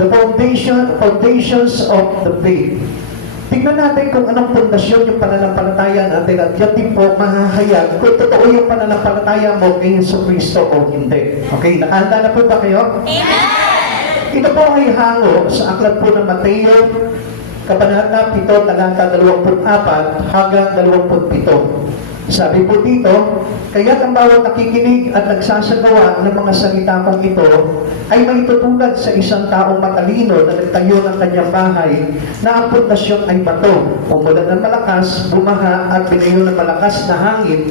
The foundations of the faith. Tingnan natin kung anong pundasyon yung pananampalataya natin at yan din po mahahayag kung totoo yung pananampalataya mo kay Jesucristo o hindi. Okay, nakahanda na po ba kayo? Amen! Ito po ay hango sa aklat po ng Mateo, Kabanata 7, talata 24 hanggang 27. Sabi po dito, kaya ang bawat nakikinig at nagsasagawa ng mga salita kong ito ay maitutulad sa isang taong matalino na nagtayo ng kanyang bahay na ang pundasyon ay bato. Umulan ng malakas, bumaha at binayo ng malakas na hangin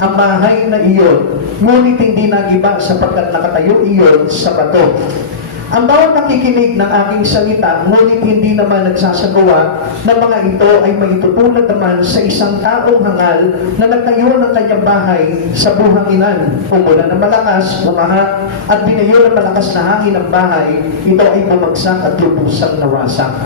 ang bahay na iyon, ngunit hindi nagiba sapagkat nakatayo iyon sa bato. Ang bawat nakikinig ng aking salita, ngunit hindi naman nagsasagawa ng mga ito ay maitutulad naman sa isang taong hangal na nagtayo ng kanyang bahay sa buhanginan. Umulan ng malakas, bumaha, at binayo ng malakas na hangin ang bahay, ito ay bumagsak at lubusang nawasak.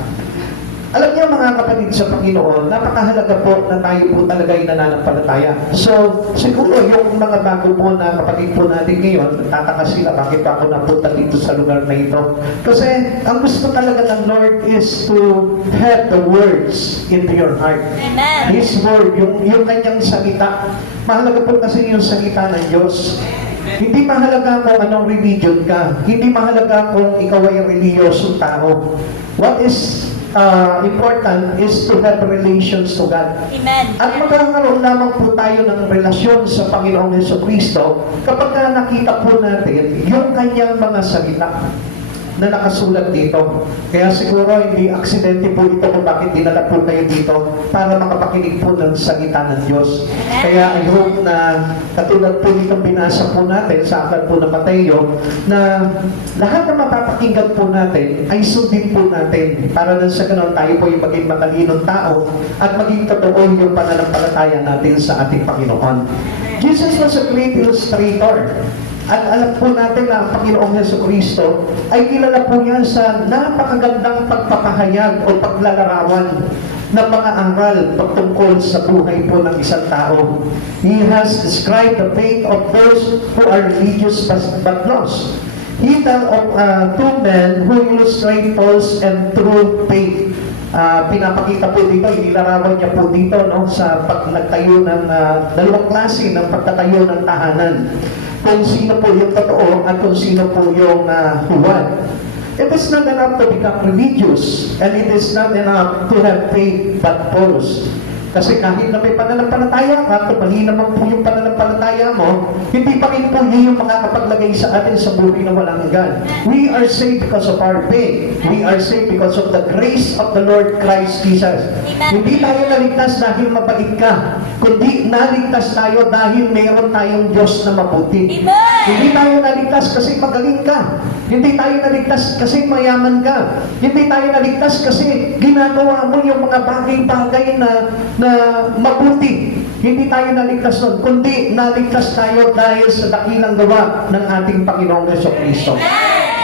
Alam niyo mga kapatid sa Panginoon, napakahalaga po na tayo po talaga ay nananampalataya. So, siguro yung mga bago po na kapatid po natin ngayon, nagtataka sila bakit ako napunta dito sa lugar na ito. Kasi ang gusto talaga ng Lord is to have the words into your heart. Amen. His word, yung kanyang salita. Mahalaga po kasi yung salita ng Diyos. Hindi mahalaga kung anong religion ka. Hindi mahalaga kung ikaw ay reliyosong tao. What is important is to have relations to God. Amen. At magkakaroon lamang po tayo ng relasyon sa Panginoong Jesucristo kapag nakita po natin yung kanyang mga salita na nakasulat dito. Kaya siguro hindi aksidente po ito kung bakit dinala po kayo dito para makapakinig po ng salita ng Diyos. Kaya I hope na katulad po nitong binasa po natin sa aklat po ng Mateo na lahat na mapapakinggan po natin ay sundin po natin para nang sa ganun tayo po yung maging matalinong tao at maging totoo yung pananampalataya natin sa ating Panginoon. Jesus was a great illustrator. At alam po natin na ang Panginoong Jesucristo ay kilala po niya sa napakagandang pagpapahayag o paglalarawan ng mga aral pagtungkol sa buhay po ng isang tao. He has described the faith of those who are religious but lost. He tells of two men who illustrate false and true faith. Pinapakita po dito, inilarawan niya po dito no, sa nagtayo ng dalawang klase ng pagtatayo ng tahanan. Kung sino po yung totoo at kung sino po yung huwad. It is not enough to become religious and it is not enough to have faith but false. Kasi kahit na may pananampalataya ka, kung mali naman po yung pananampalataya mo, hindi pa rin po niya yung makakapaglagay sa atin sa buhay na walang hanggan. We are saved because of our faith. We are saved because of the grace of the Lord Christ Jesus. Hindi tayo naligtas dahil mabait ka, kundi naligtas tayo dahil mayroon tayong Diyos na mabuti. Hindi tayo naligtas kasi magaling ka. Hindi tayo naligtas kasi mayaman ka. Hindi tayo naligtas kasi ginagawa mo yung mga bagay-bagay na mabuti. Hindi tayo naligtas nun, kundi naligtas tayo dahil sa dakilang gawa ng ating Panginoong Jesucristo.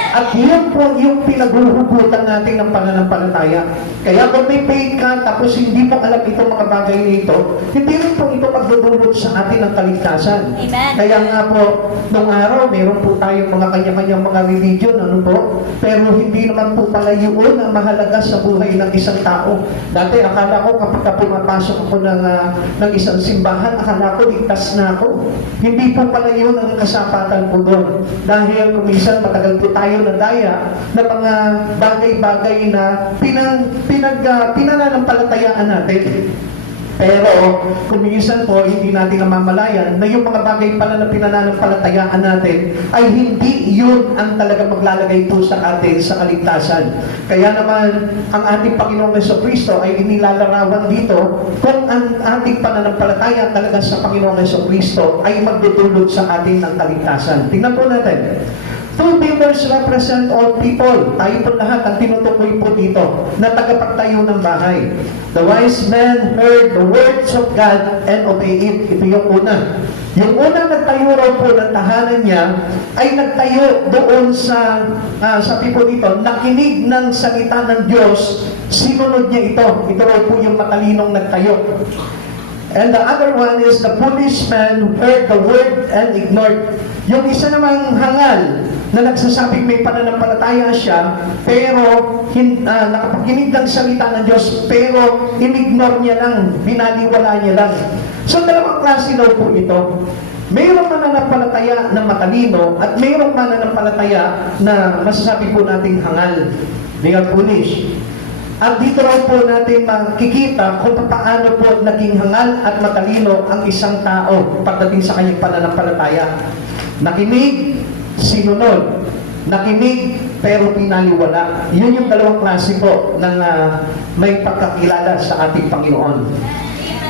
At yun po yung pinaghuhugutan natin ng pananampalataya. Kaya kung may faith ka, tapos hindi mo alam itong mga bagay nito, hindi rin po ito magdudulot sa atin ng kaligtasan. Amen. Kaya nga po, nung araw, meron po tayong mga kanya-kanyang mga religion, ano po? Pero hindi naman po pala yun ang mahalaga sa buhay ng isang tao. Dati, akala ko kapag pumapasok ako ng isang simbahan, akala ko ligtas na ako. Hindi po pala yun ang kasapatan ko doon. Dahil kung minsan matagal po tayo na daya na mga bagay-bagay na pinananampalatayaan natin. Pero kung minsan po hindi natin namamalayan na yung mga bagay pala na pinananampalatayaan natin ay hindi yun ang talaga maglalagay po sa atin sa kaligtasan. Kaya naman ang ating Panginoong Jesucristo ay inilalarawan dito kung ang ating pananampalataya talaga sa Panginoong Jesucristo ay magdudulot sa atin ng kaligtasan. Tingnan po natin. Two pillars represent all people. Tayo po lahat ang tinutukoy po dito na tagapagtayo ng bahay. The wise man heard the words of God and obeyed it. Ito yung una. Yung una nagtayo raw po ng tahanan niya ay nagtayo doon sa, sabi po dito, nakinig ng salita ng Diyos, sinunod niya ito. Ito raw po yung matalinong nagtayo. And the other one is the foolish man who heard the word and ignored. Yung isa namang hangal, na nagsasabing may pananampalataya siya, pero nakapakinig ng salita ng Diyos, pero inignore niya lang, binaliwala niya lang. So, dalawang klase daw po ito. Mayroong mananampalataya na matalino at mayroong mananampalataya na masasabi po nating hangal. They are foolish. At dito raw po natin makikita kung paano po naging hangal at matalino ang isang tao pagdating sa kanyang pananampalataya. Nakinig, sinunod. Nakinig, pero pinaliwala. Yun yung dalawang klase po ng may pagkakilala sa ating Panginoon.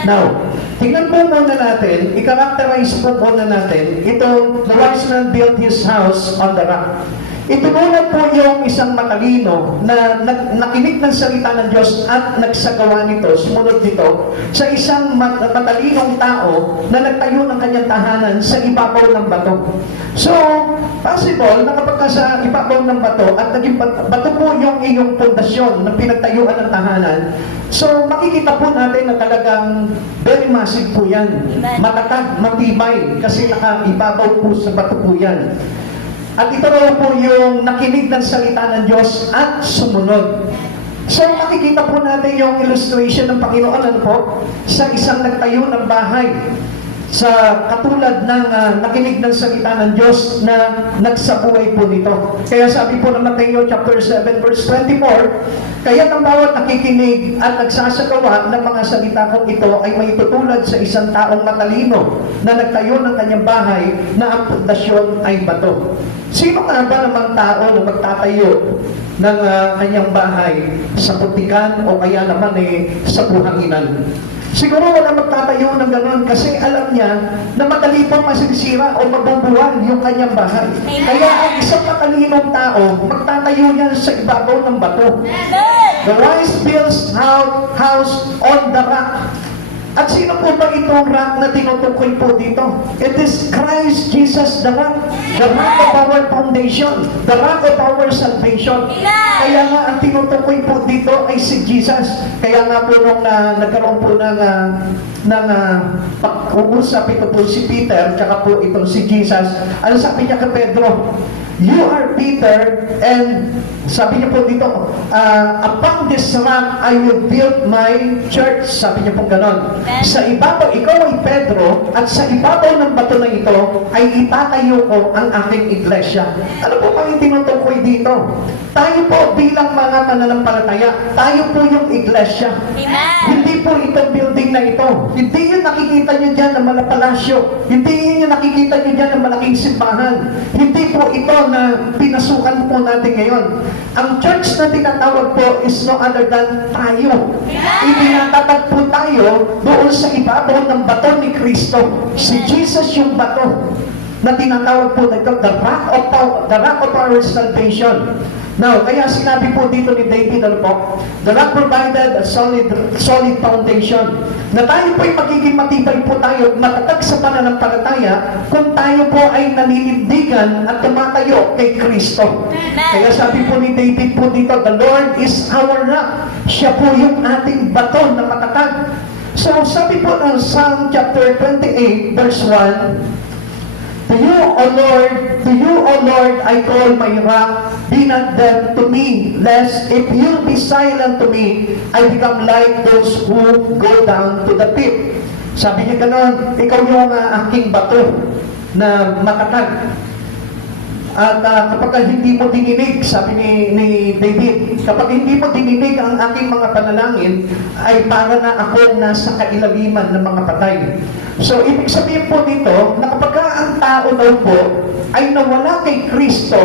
Now, tingnan po muna natin, i-characterize po muna natin, itong the wise man built his house on the rock. Itunulad po yung isang matalino na nakinig ng salita ng Diyos at nagsagawa nito, sumunod nito, sa isang matalinong tao na nagtayo ng kanyang tahanan sa ibabaw ng bato. So, possible na kapag sa ibabaw ng bato at naging bato po yung iyong pundasyon na pinagtayuan ng tahanan, so makikita po natin na talagang very massive po yan. Matatag, matibay, kasi nakaibabaw po sa bato po yan. At ito raw po yung nakinig ng salita ng Diyos at sumunod. So makikita po natin yung illustration ng Panginoon, ano po, sa isang nagtayo ng bahay. Sa katulad ng nakinig ng salita ng Diyos na nagsabuhay po nito. Kaya sabi po ng Mateo chapter 7 verse 24, kaya ang bawat nakikinig at nagsasagawa ng mga salita kong ito ay may tutulad sa isang taong matalino na nagtayo ng kanyang bahay na ang pundasyon ay bato. Sino nga ba namang tao na magtatayo ng kanyang bahay sa putikan o kaya naman sa buhanginan? Siguro wala magtatayo ng gano'n kasi alam niya na madali pong masisira o mabubuwal yung kanyang bahay. Kaya ang isang matalinong tao, magtatayo niya sa ibabaw ng bato. The wise builds house on the rock. At sino po ba itong rock na tinutukoy po dito? It is Christ Jesus the rock. The rock of our foundation. The rock of our salvation. Kaya nga ang tinutukoy po dito ay si Jesus. Kaya nga po nung nagkaroon po ng pag-uusap ito po si Peter, tsaka po itong si Jesus, ano sabi niya kay Pedro? You are Peter, and sabi niya po dito, upon this rock I will build my church. Sabi niya po ganon. Sa ibabaw, ikaw ay Pedro, at sa ibabaw ng bato na ito ay itatayo ko ang aking iglesia. Ano po bang tinutukoy dito? Tayo po bilang mga mananampalataya, tayo po yung iglesia. Hindi po itong building na ito. Hindi yung nakikita nyo dyan na malapalasyo. Hindi yung nakikita nyo dyan na malaking simbahan. Hindi po ito na pinasukan po natin ngayon. Ang church na tinatawag po is no other than tayo. Ibinatatag po tayo doon sa ibabaw ng bato ni Kristo. Si Jesus yung bato na tinatawag po nito, the rock of our salvation. Now, kaya sinabi po dito ni David, ano po, the rock provided a solid foundation. Na tayo po ay magiging matibay po tayo, matatag sa pananampalataya kung tayo po ay naninindigan at tumatayo kay Kristo. Kaya sabi po ni David po dito, the Lord is our rock. Siya po yung ating bato na matatag. So, sabi po ng Psalm chapter 28, verse 1, To you, O Lord, I call my rock, be not deaf to me, lest if you be silent to me, I become like those who go down to the pit. Sabi niya ganon, ikaw yung aking bato na matatag. At kapag hindi mo dininig, sabi ni David, kapag hindi mo dininig ang aking mga panalangin, ay para na ako nasa kailaliman ng mga patay. So, ibig sabihin po dito, na kapag ang tao daw po ay nawala kay Kristo,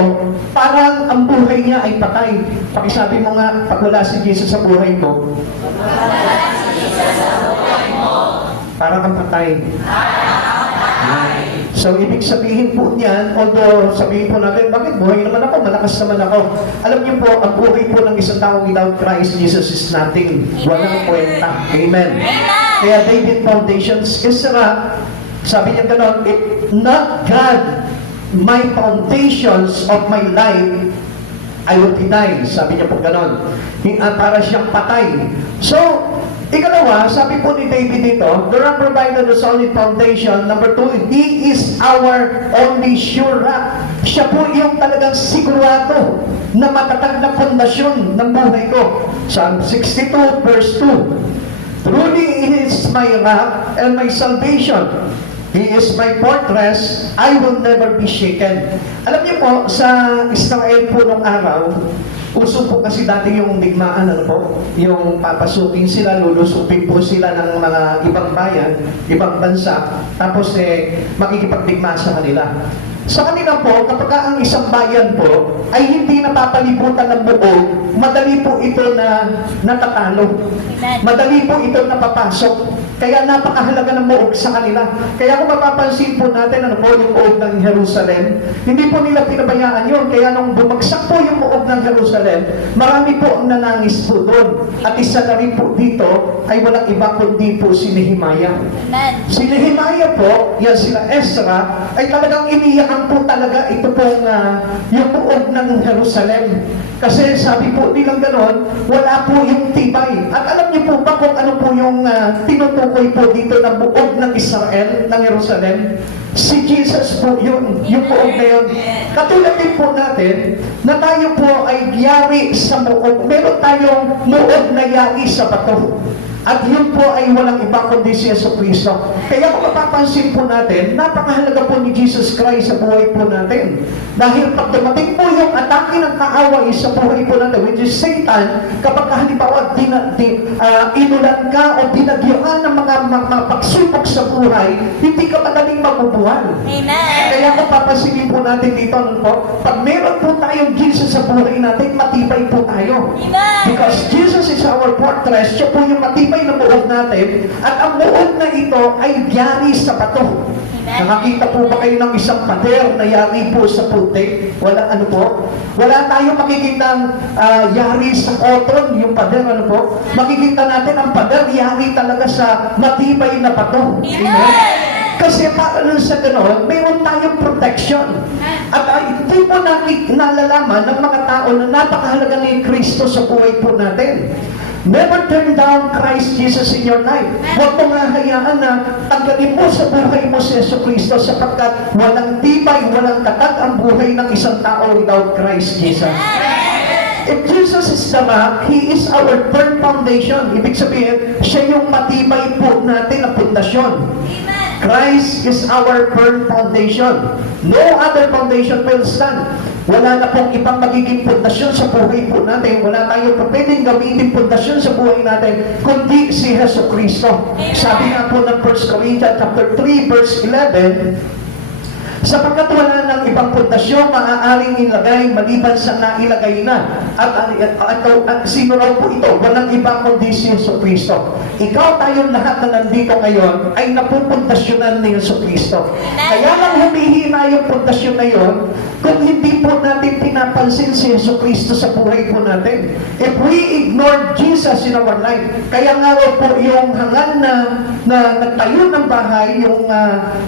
parang ang buhay niya ay patay. Pakisabi mo nga, pag wala si Jesus sa buhay mo, parang ang patay. So, ibig sabihin po niyan, although sabihin po natin, bakit buhay naman ako, malakas naman ako. Alam niyo po, ang buhay po ng isang tao without Christ Jesus is nothing. Walang kwenta. Amen. Kaya David Foundations is sabi niya ganon, not God, my foundations of my life, I will deny. Sabi niya po ganon. Para siyang patay. So, ikalawa, sabi po ni David dito, the rock provided a solid foundation. Number 2, He is our only sure rock. Siya po yung talagang sigurado na matatag na pundasyon ng buhay ko. Psalm 62 verse 2. Truly He is my rock and my salvation. He is my fortress, I will never be shaken. Alam niyo po, sa Israel po nung araw, uso po kasi dati yung digmaan, ano po, yung papasukin sila, lulusupin po sila ng mga ibang bayan, ibang bansa, tapos makikipagdigma sa kanila. Sa kanila po, kapag ang isang bayan po ay hindi napapalibutan ng buo, madali po ito na natatalo. Madali po ito napapasok. Kaya napakahalaga ng muog sa kanila. Kaya kung mapapansin po natin, ano po, yung muog ng Jerusalem, hindi po nila pinabayaan yun. Kaya nung bumagsak po yung muog ng Jerusalem, marami po ang nanangis po doon. At isa na rin po dito ay walang iba kundi po si Nehemiah. Si Nehemiah po, yan sila Ezra, ay talagang iniyakan po talaga ito pong yung muog ng Jerusalem. Kasi sabi po nilang ganon, wala po yung tibay. At alam niyo po ba kung ano po yung tinutukoy po dito ng buog ng Israel, ng Jerusalem? Si Jesus po yun, yung buog na yun. Katulad din po natin, na tayo po ay yari sa buog. Meron tayong buog na yari sa bato. At yun po ay walang iba kundi si Jesucristo. Kaya kung mapapansin po natin, napakahalaga po ni Jesus Christ sa buhay po natin. Dahil pag dumating po yung atake ng kaaway sa buhay po natin, which is Satan, kapag halimbawa inulan ka o binagyoan ng mga pagsubok sa buhay, hindi ka madaling mabubuhan. Amen. Kaya kung papansinin po natin dito, ano po, pag meron po tayong Jesus sa buhay natin, matibay po tayo. Amen. Because Jesus is our fortress, siya po yung matibay na buog natin, at ang buog na ito ay yari sa bato. Nakakita po ba kayo ng isang pader na yari po sa putik? Wala, ano po? Wala tayong makikitang yari sa cotton, yung pader, ano po? Makikita natin ang pader, yari talaga sa matibay na bato. Amen? Kasi para lang sa gano'n, mayroon tayong protection. At hindi po nalalaman ng mga tao na napakahalaga ni Kristo sa buhay po natin. Never turn down Christ Jesus in your life. Huwag mo nga hayaan na tanggalin mo sa buhay mo si Jesucristo sapagkat walang tibay, walang tatag ang buhay ng isang tao without Christ Jesus. If Jesus is the rock, He is our firm foundation. Ibig sabihin, siya yung matibay po natin na pundasyon. Christ is our firm foundation. No other foundation will stand. Wala na pong ibang magiging pundasyon sa buhay po natin. Wala tayong pwedeng gamitin pundasyon sa buhay natin, kundi si Jesucristo. Sabi nga po ng 1 Corinthians chapter 3, verse 11, sapagkat wala ng ibang pundasyon maaaring ilagay maliban sa nailagay na. At sino raw po ito? Walang ibang kundi si Jesucristo. Ikaw, tayong lahat na nandito ngayon ay napupundasyonan ni Jesucristo. Kaya lang humihina yung pundasyon na yun kung hindi po natin pinapansin si Jesucristo sa buhay po natin. If we ignore Jesus in our life, kaya nga raw po yung hangal na nagtayo ng bahay, yung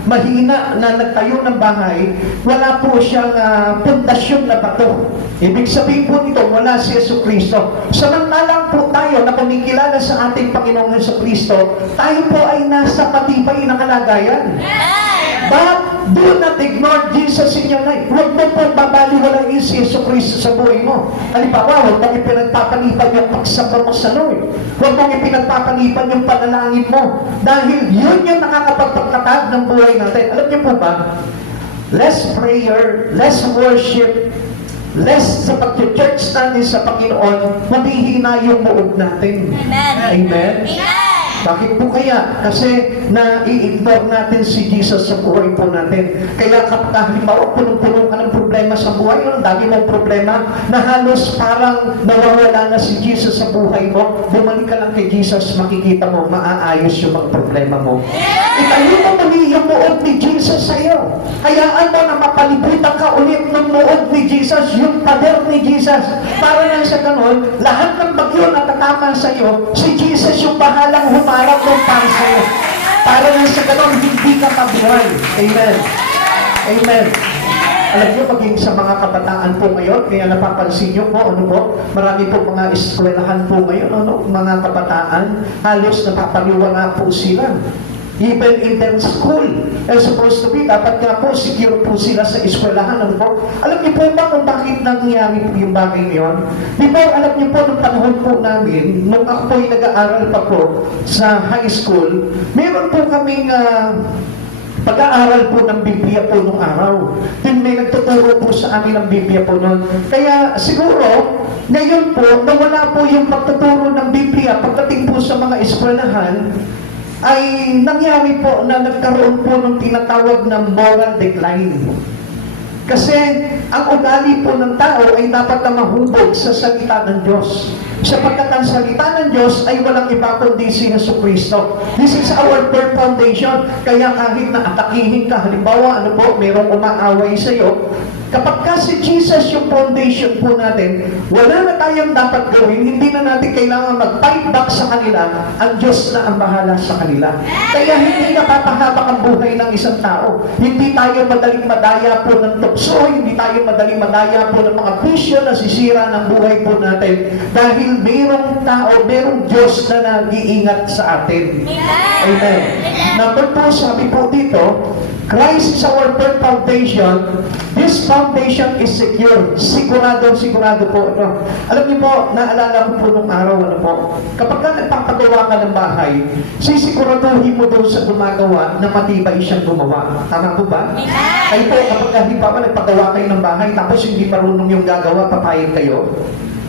mahina na nagtayo ng bahay, wala po siyang pundasyon na bato. Ibig sabihin po nito, wala si Jesucristo. Samantalang po tayo na kumikilala sa ating Panginoong Jesucristo, tayo po ay nasa matibay na kalagayan. But do not ignore Jesus in your life. Huwag mo po babaliwalain si Jesucristo sa buhay mo. Halimbawa, huwag mong ipinagpapalipan yung pagsamba mo sa Lord. Huwag mong ipinagpapalipan yung panalangin mo. Dahil yun yung nakakapagpagtatag ng buhay natin. Alam niyo po ba, less prayer, less worship, less sa pag-church natin sa Panginoon, mahihina yung muog natin. Amen. Amen? Bakit po kaya? Kasi na-i-ignore natin si Jesus sa buhay po natin. Kaya kapag halimbawa punong-puno ka ng problema sa buhay, ang dami mong problema na halos parang nawawala na si Jesus sa buhay mo, bumalik ka lang kay Jesus, makikita mo, maaayos yung mga problema mo. Itayo mo muli yung muog ni Jesus sa iyo. Hayaan mo na mapalibutan ka ulit ng muog ni Jesus, yung pader ni Jesus. Para lang sa ganun, lahat ng bagyo na tatama sa iyo, si Jesus yung bahalang humarap ng para sa iyo. Para lang sa ganun, hindi ka mabuhay. Amen. Amen. Alam niyo, maging sa mga kabataan po ngayon, kaya napapansin niyo po, ano po, marami po mga eskwelahan po ngayon, ano, mga kabataan, halos napapaliwala po sila. Even in their school, as supposed to be, dapat nga po, secure po sila sa eskwelahan. Ano po? Alam niyo po ba kung bakit nangyari po yung bagay niyon? Di ba, alam niyo po, nung panahon po namin, nung ako po'y nag-aaral pa po sa high school, meron po kaming pag-aaral po ng Biblia po nung araw. Then may nagtuturo po sa amin ng Biblia po noon. Kaya siguro, ngayon po, nawala po yung pagtuturo ng Biblia pagdating po sa mga eskwelahan, ay nangyari po na nagkaroon po ng tinatawag na moral decline. Kasi ang ugali po ng tao ay dapat na mahubog sa salita ng Diyos. Sapagkat ang salita ng Diyos ay walang iba kundi si Jesucristo. This is our firm foundation. Kaya kahit na atakihin ka, halimbawa, ano po, merong umaaway sa iyo, kapag kasi Jesus yung foundation po natin, wala na tayong dapat gawin, hindi na natin kailangan mag-fight back sa kanila, ang Diyos na ang bahala sa kanila. Kaya hindi napapahabak ang buhay ng isang tao. Hindi tayo madaling madaya po ng tukso, hindi tayo madaling madaya po ng mga bisyo na sisira ng buhay po natin. Dahil mayroong tao, mayroong Diyos na nag-iingat sa atin. Amen. Number 2, sabi po dito, Christ is our firm foundation. This foundation is secure. Sigurado po. No? Alam niyo po, naalala ko po nung araw, ano po, kapag ka nagpapagawa ka ng bahay, sisiguraduhin mo doon sa gumagawa na matibay siyang gumawa. Tama po ba? Ay po, kapag halimbawa nagpagawa kayo ng bahay, tapos hindi marunong yung gagawa, papayag kayo.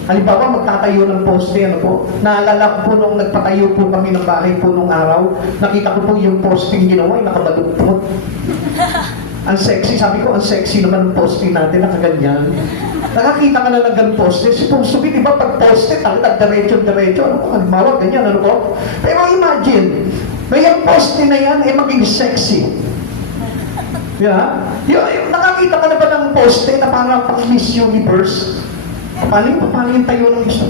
Halimbawa, magtatayo ng poste, ano po. Naalala ko po nung nagpatayo po kami ng bahay po nung araw, nakita ko po yung posting ginawa, ay nakabalugtot. Ang sexy, sabi ko, ang sexy naman ng poste natin, nakaganyan. Nakakita ka na ng ganun poste. Supposed to be, di ba, pag poste, talagang diretso, ano po, halimbawa, ganyan, ano po. Pero imagine, may ang poste na yan ay maging sexy. Yeah? Yung nakakita ka na ba ng poste na parang pang Miss Universe? Paano yung tayo ng isa?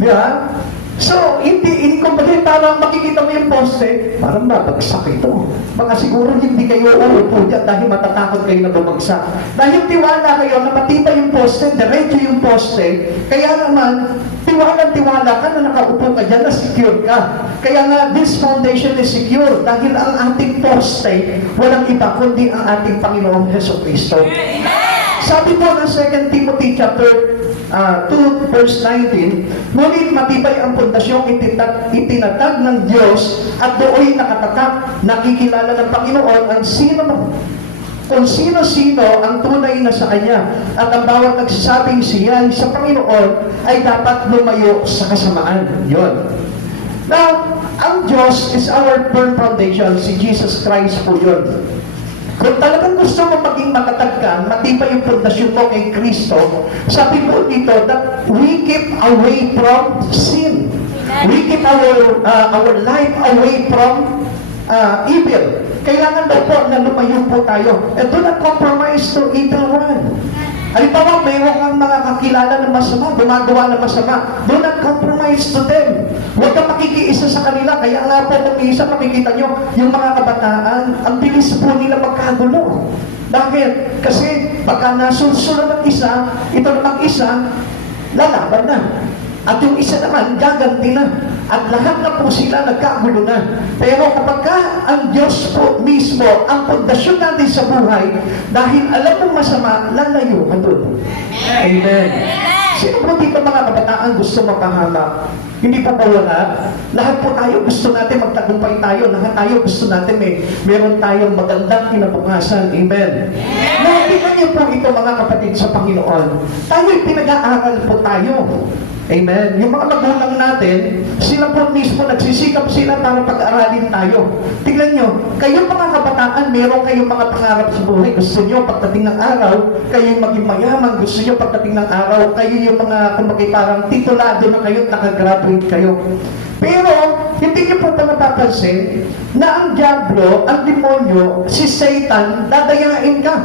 Diba? So, hindi kumbaga parang makikita mo yung poste, parang babagsak ito. Baka siguro hindi kayo uupo dyan dahil matatakot kayo na bumagsak. Dahil tiwala kayo na matibay yung poste, diretso yung poste, kaya naman, tiwala ka na nakaupo ka dyan, na secure ka. Kaya nga, this foundation is secure dahil ang ating poste, walang iba kundi ang ating Panginoong Jesucristo. Sabi po ng 2 Timothy chapter 2 verse 19, ngunit matibay ang pundasyong itinatag ng Diyos at dooy nakatatak, nakikilala ng Panginoon kung sino-sino ang tunay na sa Kanya, at ang bawat nagsasabing siya sa Panginoon ay dapat lumayo sa kasamaan. Yun. Now, ang Diyos is our firm foundation. Si Jesus Christ po yun. Kung talagang gusto mo maging matatag ka, matibay yung pundasyon mo kay Kristo, sabi po dito that we keep away from sin. We keep our life away from evil. Kailangan daw po na lumayo po tayo. And do not compromise to evil one. Halimbawa, mayroon kang mga kakilala na masama, gumagawa na masama. Do not compromise to them. Huwag kang makikiisa sa kanila. Kaya nga po, kung isa makikita nyo, yung mga kabataan, ang bilis po nila magkagulo. Bakit? Kasi pagka nasulsulan ng isa, ito namang isa, lalaban na. At yung isa naman, gaganti na. At lahat na po sila nagkagulo na. Pero kapag ang Diyos po mismo, ang pundasyon natin sa buhay, dahil alam mong masama, lalayo ka doon. Amen. Sino po dito mga kabataan gusto mapahamak? Hindi po ba wala? Lahat po tayo gusto natin magtagumpay tayo. Lahat tayo gusto natin meron tayong magandang kinabukasan. Amen. Nakita niyo po ito mga kapatid sa Panginoon. Tayo'y pinag-aaral po tayo. Amen. Yung mga magulang natin, sila po mismo nagsisikap sila para pag-aralin tayo. Tingnan nyo, kayo mga kabataan, meron kayong mga pangarap sa buhay. Gusto nyo pagdating ng araw, kayo maging mayaman. Gusto nyo pagdating ng araw, kayo yung mga, kumbaga parang titulado na kayo, nakagraduate kayo. Pero, hindi nyo po ito napapansin na ang diablo, ang demonyo, si Satan, dadayain ka.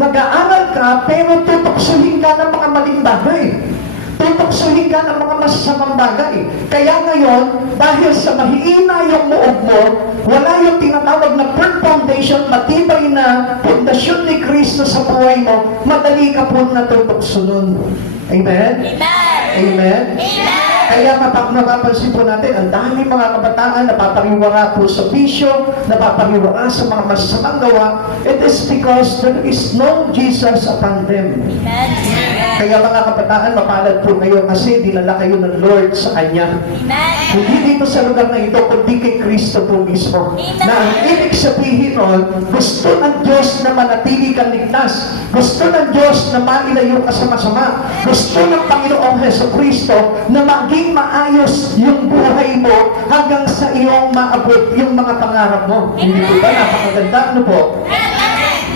Nag-aaral ka, pero tutuksuhin ka ng mga maling bagay. Tutuksuhin ka ng mga masasamang bagay. Kaya ngayon, dahil sa mahihina yung muog mo, wala yung tinatawag na firm foundation, matibay na pundasyon ni Kristo sa buhay mo, madali ka po natutukso nun. Amen? Amen! Amen? Amen! Kaya mapapansin po natin, ang dami mga kabataan napapariwara po sa bisyo, napapariwara sa mga masamang gawa. It is because there is no Jesus upon them. Kaya mga kabataan, mapalad po kayo kasi dinala kayo ng Lord sa Kanya. Hindi dito sa lugar na ito, kundi kay Kristo po mismo. Na ang ibig sabihin nun, gusto ng Diyos na manatili kang ligtas. Gusto ng Diyos na mailayo ka sa masama. Gusto ng Panginoong Jesucristo na maging maayos yung buhay mo hanggang sa iyong maabot yung mga pangarap mo. Hindi po ba? Napakaganda. Ano po?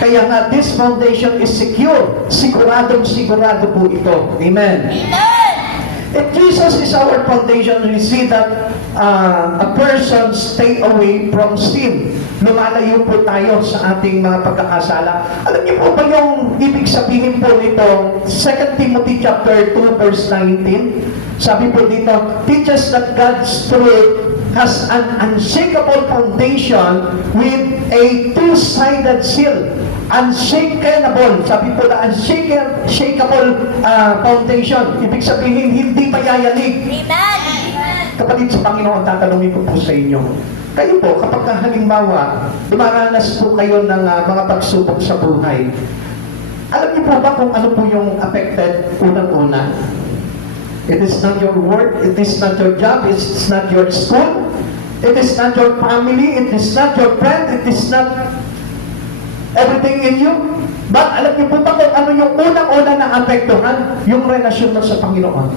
Kaya nga, this foundation is secure. Siguradong-sigurado po ito. Amen. If Jesus is our foundation, we see that a person stay away from sin. Lumalayo po tayo sa ating mga pagkakasala. Alam niyo po ba yung ibig sabihin po nito, 2 Timothy chapter 2 verse 19? Sabi po dito, teaches that God's truth has an unshakable foundation with a two-sided seal. Unshakable. Sabi po na unshakable foundation. Ibig sabihin, hindi mayayanig. Kapatid sa Panginoon, tatanungin ko po sa inyo. Kayo po, kapag halimbawa, dumaranas po kayo ng mga pagsubok sa buhay, alam niyo po ba kung ano po yung affected unang-una? It is not your work, it is not your job, it is not your school, it is not your family, it is not your friend, it is not everything in you. But alam niyo po ba kung ano yung unang-una na apektuhan? Yung relasyon mo sa Panginoon.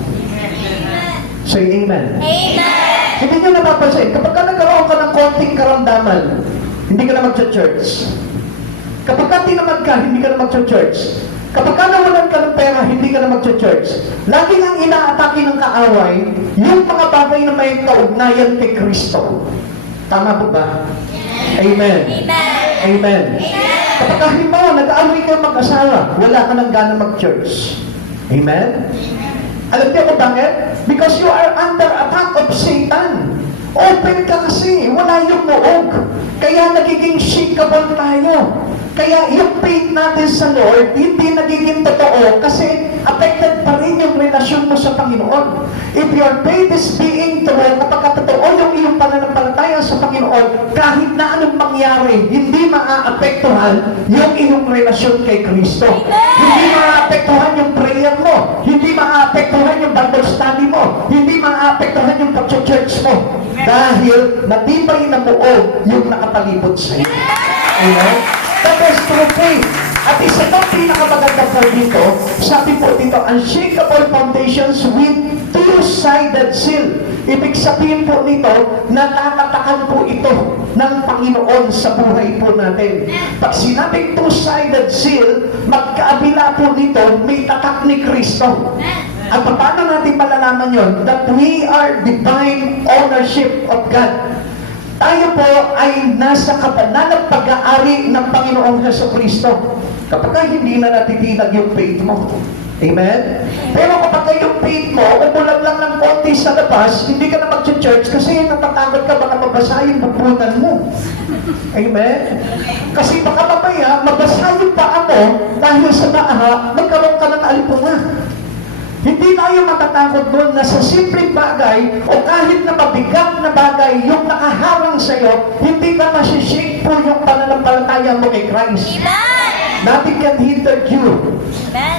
Say amen. Amen. Hindi nyo napapansin, kapag ka nagkaroon ka ng konting karamdaman, hindi ka na mag-church. Kapag ka tinamad ka, hindi ka na mag-church. Kapag ka nawalan ka ng pera, hindi ka na mag-church. Lagi nang inaatake ng kaaway, yung mga bagay na may kaugnayan kay Kristo. Tama po ba? Amen. Amen. Amen. Kapag halimbawa, nag-aaway kayo mag-asawa, wala ka nang gana mag-church. Amen? Alam niyo kung bakit? Because you are under attack of Satan. Open ka kasi, wala yung noog. Kaya nagiging shakeable tayo. Kaya yung faith natin sa Lord, hindi nagiging totoo kasi affected pa rin yung relasyon mo sa Panginoon. If your faith is being true, kapag totoo yung iyong pananampalataya sa Panginoon, kahit na anong mangyari, hindi maaapektuhan yung iyong relasyon kay Kristo. Hindi maaapektuhan yung prayer mo. Hindi maaapektuhan yung Bible study mo. Hindi maaapektuhan yung pag-church mo. Dahil matibay na buo yung nakapalibot sa iyo. Amen? That is true faith. At isa pang pinakamaganda po dito, sabi po dito, unshakable foundations with two-sided seal. Ibig sabihin po nito, natatatakan po ito ng Panginoon sa buhay po natin. Pag sinabing two-sided seal, magkaabila po nito, may tatak ni Kristo. At paano natin malalaman yon? That we are divine ownership of God. Tayo po ay nasa kapanalang pag-aari ng Panginoong Jesucristo. Kapag hindi na natitinag yung faith mo. Amen? Pero kapag yung faith mo, umulan lang ng konti sa labas, hindi ka na mag-church kasi natatakot ka baka mabasa yung bubunan mo. Amen? Kasi baka mamaya, mabasa yung paa mo dahil sa maaha, magkaroon ka ng alipunga. Hindi tayo matatakot doon na sa simpleng bagay o kahit na mabigat na bagay yung nakaharang sa iyo, hindi ka masishake po yung pananampalataya mo kay Christ. Nothing can hinder you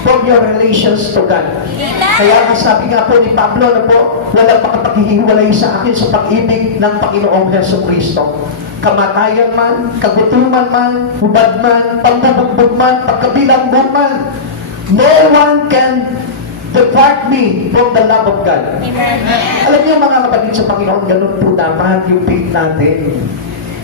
from your relations to God. Kaya ang sabi nga po ni Pablo na po, walang makapaghihiwalay sa akin sa pag-ibig ng Panginoong Jesucristo. Kamatayan man, kagutuman man, hubad man, pagbubugbog man, pagkabilangbog man, no one can depart me from the love of God. Amen. Alam niyo mga kapatid sa Panginoon, ganun po dapat yung faith natin.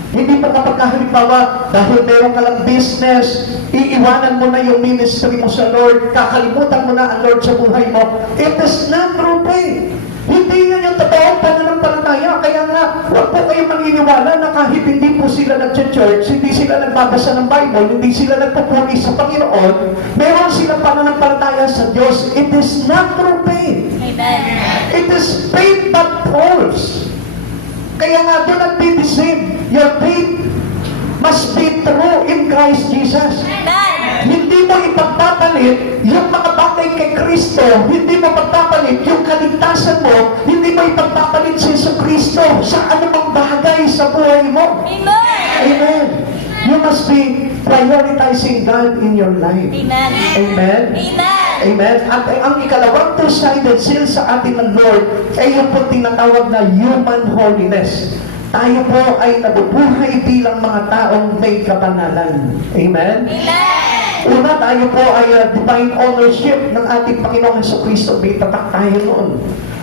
Hindi pa kapag halimbawa, dahil meron ka lang business, iiwanan mo na yung ministry mo sa Lord, kakalimutan mo na ang Lord sa buhay mo. It is not true faith. Hindi yan yung totoong pananampalataya. Kaya nga, huwag po kayong maniniwala na kahit hindi po sila nag-church, hindi sila nagbabasa ng Bible, hindi sila nagpupuri sa Panginoon, meron silang pananampalataya sa Diyos. It is not true faith. Amen. It is faith that falls. Kaya nga, do not be deceived. Your faith must be true in Christ Jesus. Amen. Hindi mo ipagpapalit yung mga bagay kay Kristo, hindi mo pagpapalit yung kaligtasan mo, hindi mo ipagpapalit si Kristo sa anumang bagay sa buhay mo. Amen. Amen. You must be prioritizing God in your life. Amen. Amen. Amen. Amen. At ang ikalawang two-sided seal sa atin ng Lord ay yung po tinatawag na human holiness. Tayo po ay nabubuhay bilang mga taong may kabanalan. Amen? Amen. Una, tayo po ay divine ownership ng ating Panginoong Jesucristo. May tatak tayo noon.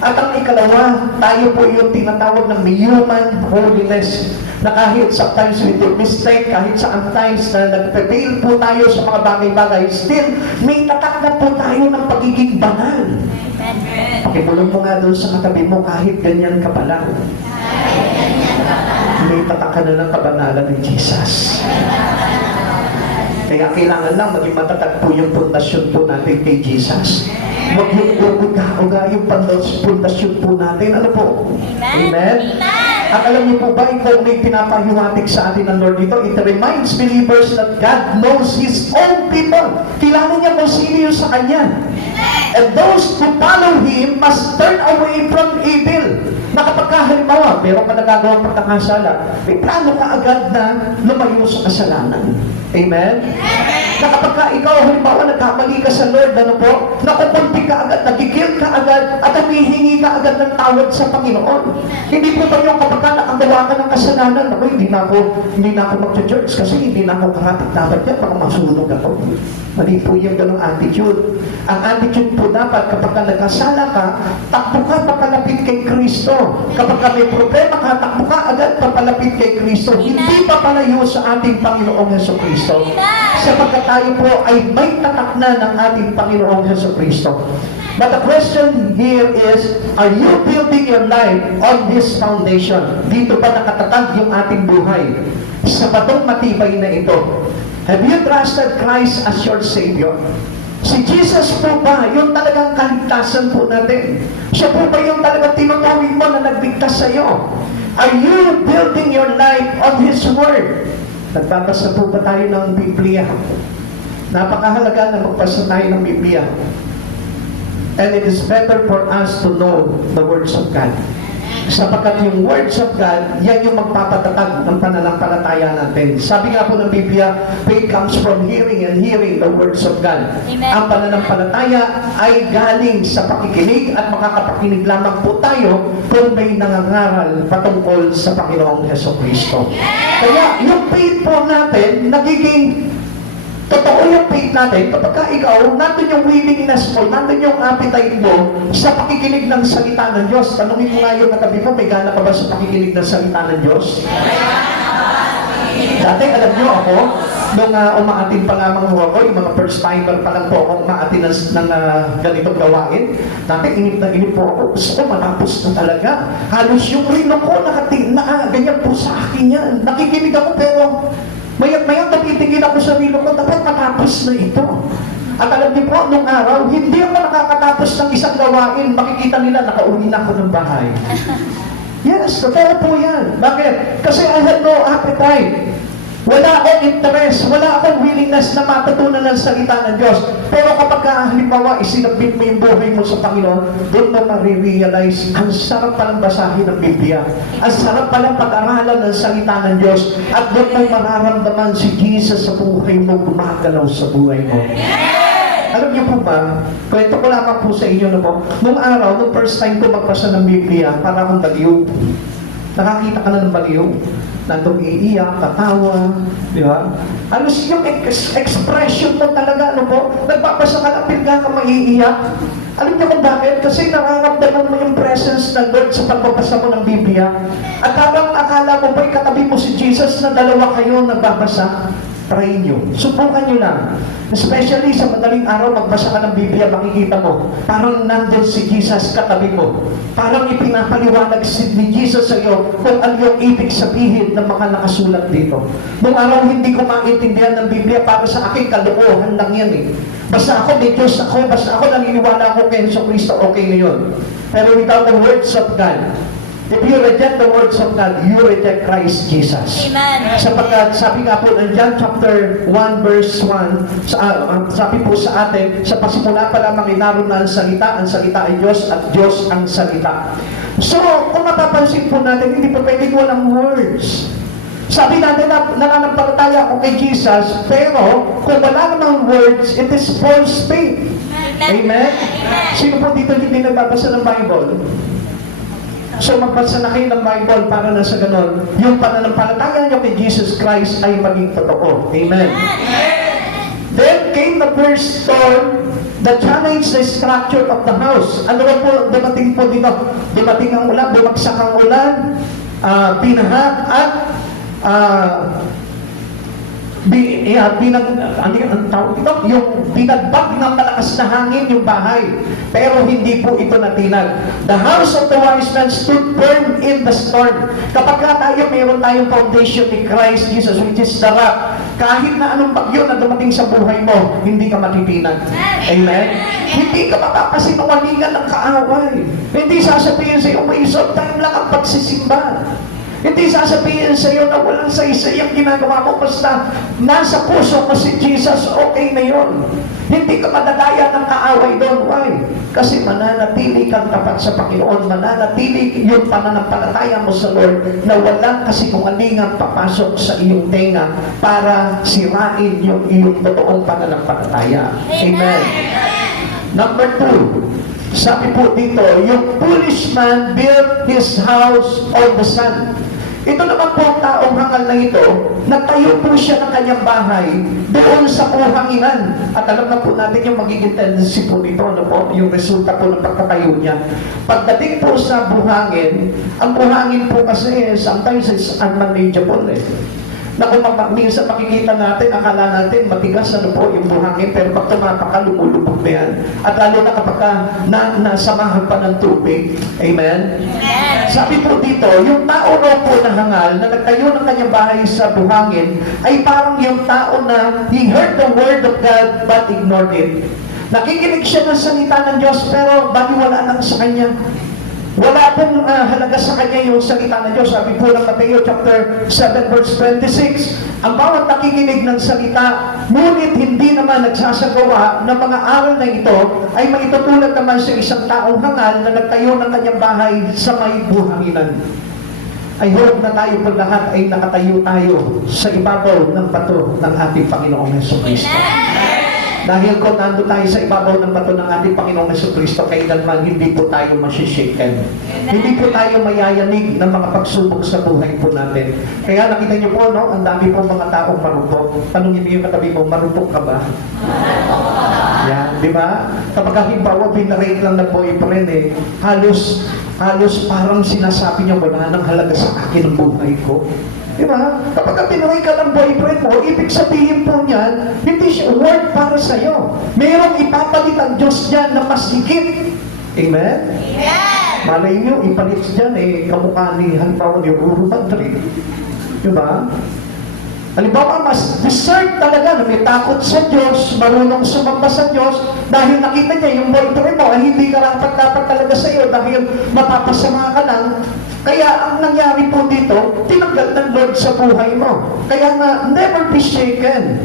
At ang ikalawa, tayo po yung tinatawag ng human holiness. Na kahit sometimes we do mistake, kahit saan times na nagpe-fail po tayo sa mga bagay-bagay, still, may tatak na po tayo ng pagiging banal. Amen. Pakibulong mo nga doon sa katabi mo, kahit ganyan ka pala. May tatak ka na ng kabanalan ni Jesus. Kaya kailangan lang maging matatag po yung pundasyon po natin kay Jesus. Huwag yung uga yung pundasyon po natin. Ano po? Amen? At alam niyo po ba, ikaw may pinapahiwatig sa atin ng Lord dito, it reminds believers that God knows His own people. Kilala niya kung sino yung sa Kanya. And those who follow Him must turn away from evil. Na kapag halimbawa, meron ka nagagawang pagkakasala, may plano ka agad na lumayo sa kasalanan. Amen? Na kapag ikaw, halimbawa, nagkamali ka sa Lord, ano po, nakukunti ka agad, nagigil ka agad, at humihingi ka agad ng tawad sa Panginoon. Hindi po ba yung kapag nakagawa ka ng kasalanan, ako, hindi na ako mag-church kasi hindi na ako karating dapat yan, baka masunog ako. Mali po yung ganong attitude. Ang attitude po dapat, kapag nagkasala ka, takbo ka papalapit kay Kristo. Kapag may problema ka, takbo ka agad papalapit kay Kristo. Hindi papalayo sa ating Panginoong Jesucristo. Sapagkat tayo po ay may tatak na ng ating Panginoong Jesucristo. But the question here is, are you building your life on this foundation? Dito ba nakatatag yung ating buhay? Sa batong matibay na ito. Have you trusted Christ as your Savior? Si Jesus po ba yung talagang kaligtasan po natin? Siya po ba yung talagang tinutuwid mo na nagligtas sa iyo? Are you building your life on His Word? Nagbabasa po ba tayo ng Biblia? Napakahalaga na magbasa tayo ng Biblia. And it is better for us to know the words of God. Sapagkat yung words of God, yan yung magpapatatag ng pananampalataya natin. Sabi nga po ng Biblia, faith comes from hearing and hearing the words of God. Amen. Ang pananampalataya ay galing sa pakikinig at makakapakinig lamang po tayo kung may nangangaral patungkol sa Panginoong Jesucristo. Kaya yung faith po natin, nagiging totoo yung faith natin kapag ikaw, nandun yung willingness mo, nandun yung appetite mo sa pakikinig ng salita ng Diyos. Tanungin mo nga yung katabi mo, may gana ka ba sa pakikinig ng salita ng Diyos? Dati, alam nyo ako, nung umaatin pa lamang mo ako, yung mga first timer pa lang po ako umaatin ng ganitong gawain. Dati, inip na inip po ako. Gusto ko matapos na talaga. Halos yung rino ko, ganyan po sa akin yan. Nakikinig ako pero mayat-mayat napitigil ako sa rilo ko, dapat matapos na ito. At alam niyo po, nung araw, hindi ako nakakatapos ng isang gawain, makikita nila, nakauwi na ako ng bahay. Yes, totoo po yan. Bakit? Kasi I had no appetite. Wala akong interest, wala akong willingness na matutunan ng salita ng Diyos. Pero kapag halimbawa, isinabit mo yung buhay mo sa Panginoon, doon mo marirealize, ang sarap palang basahin ng Biblia. Ang sarap palang pag-aralan ng salita ng Diyos. At doon mo mararamdaman si Jesus sa buhay mo, gumagalaw sa buhay mo. Alam niyo po ba, kwento ko lamang po sa inyo na po, nung araw, nung first time ko magbasa ng Biblia, para akong baliw. Nakakita ka na ng baliw. Nandong iiyak, katawa, di ba? Ano yung expression mo talaga, ano po? Nagbabasa ka lang, bigla ka maiiyak. Alam niyo kung bakit? Kasi nararamdaman mo yung presence ng Lord sa pagbabasa mo ng Biblia. At habang akala mo ba'y katabi mo si Jesus na dalawa kayo nagbabasa, try nyo. Subukan nyo lang. Especially sa madaling araw, magbasa ka ng Biblia, makikita mo, parang nandun si Jesus katabi mo. Parang ipinapaliwanag ni Jesus sa iyo kung ano yung ibig sabihin ng mga nakasulat dito. Nung araw, hindi ko maintindihan ng Biblia, para sa akin, kalokohan lang yan eh. Basta ako, may Diyos ako, basta ako naniniwala ako kay Jesucristo, okay na yun. Pero without the words of God, If you reject the words of God, you reject Christ Jesus. Amen. Sapagkat sabi nga po ng John chapter 1 verse 1, sabi po sa atin, sa pasimula pa lamang inaroon na ang salita ay Diyos at Diyos ang salita. So, kung mapapansin po natin, hindi po pwedeng walang words. Sabi natin na nananampalataya ako kay Jesus, pero kung wala namang words, it is false faith. Amen? Sino po dito hindi nagbabasa ng Bible? So magbasa na kayo ng Bible para na sa ganon, yung pananampalataya nyo kay Jesus Christ ay maging totoo. Amen. Then came the first storm that challenged the structure of the house. Ano ba po dumating po dito? Dumating ang ulan, bumagsak ang ulan, binaha at yung binagbag ng malakas na hangin yung bahay. Pero hindi po ito natinag. The house of the wise man stood firm in the storm. Kapag tayo, mayroon tayong foundation ni Christ Jesus, which is the rock. Kahit na anong bagyo na dumating sa buhay mo, hindi ka matitinag. Amen? Hindi ka mapapasinungalingan ng kaaway. Hindi sasabihin sa iyo, may isang time lang ang pagsisimba. Hindi sasabihin sa iyo na walang sa-isa yung ginagawa mo, basta nasa puso mo si Jesus, okay na yun. Hindi ka madadaya ng kaaway doon. Why? Kasi mananatili kang tapat sa Panginoon, mananatili yung pananampalataya mo sa Lord na walang kasinungalingang papasok sa iyong tenga para sirain yung iyong totoong pananampalataya. Amen. Number 2, sabi po dito, yung foolish man built his house on the sand. Ito naman po ang taong hangal na ito, nagtayo po siya ng kanyang bahay doon sa buhanginan. At alam na po natin yung magiging tendency po dito, ano po, yung resulta po ng pagkatayo niya. Pagdating po sa buhangin, ang buhangin po kasi sometimes is unmanageable eh. Na kung minsan makikita natin, akala natin matigas ano po yung buhangin, pero pag tumapa ka, lumulubog na yan. At lalo na kapag nasamahan pa ng tubig. Amen? Amen. Sabi po dito, yung tao raw po na hangal, na nagtayo ng kanyang bahay sa buhangin, ay parang yung tao na he heard the word of God but ignored it. Nakikinig siya ng salita ng Diyos, pero baliwala lang sa kanya. Wala pong halaga sa kanya yung salita ng Diyos. Sabi po ng Mateo chapter 7 verse 26, ang bawat nakikinig ng salita, ngunit hindi naman nagsasagawa ng mga aral na ito, ay maitutulad naman sa isang taong hangal na nagtayo ng kanyang bahay sa may buhanginan. I hope na tayo po lahat ay nakatayo tayo sa ibabaw ng bato ng ating Panginoong Jesucristo. Dahil kung nando tayo sa ibabaw ng bato ng ating Panginoong Jesucristo, kailanman hindi po tayo masishaken. Hindi po tayo mayayanig ng mga pagsubok sa buhay po natin. Kaya nakita niyo po, no, ang dami po mga taong marupok. Tanungin niyo yung katabi mo, marupok ka ba? Yan, di ba? Kapag halimbawa, binarate lang ng boyfriend eh, halos parang sinasabi niya, wala nang halaga sa akin ang buhay ko. Di ba? Kapag pinuhay ka ng boyfriend mo, ibig sabihin po niyan, hindi siya word para sa'yo. Mayroong ipapalit ang Diyos niyan na mas higit. Amen? Amen. Malay niyo, ipalit dyan kamukha ni halimbawa ni Ruru Madrid. Di ba? Halimbawa, mas deserve talaga na may takot sa Diyos, marunong sumamba sa Diyos, dahil nakita niya yung boyfriend mo ay hindi karapat-dapat talaga sa iyo dahil mapapasama ka lang. Kaya ang nangyari po dito, tinanggal ng Lord sa buhay mo. Kaya nga, never be shaken.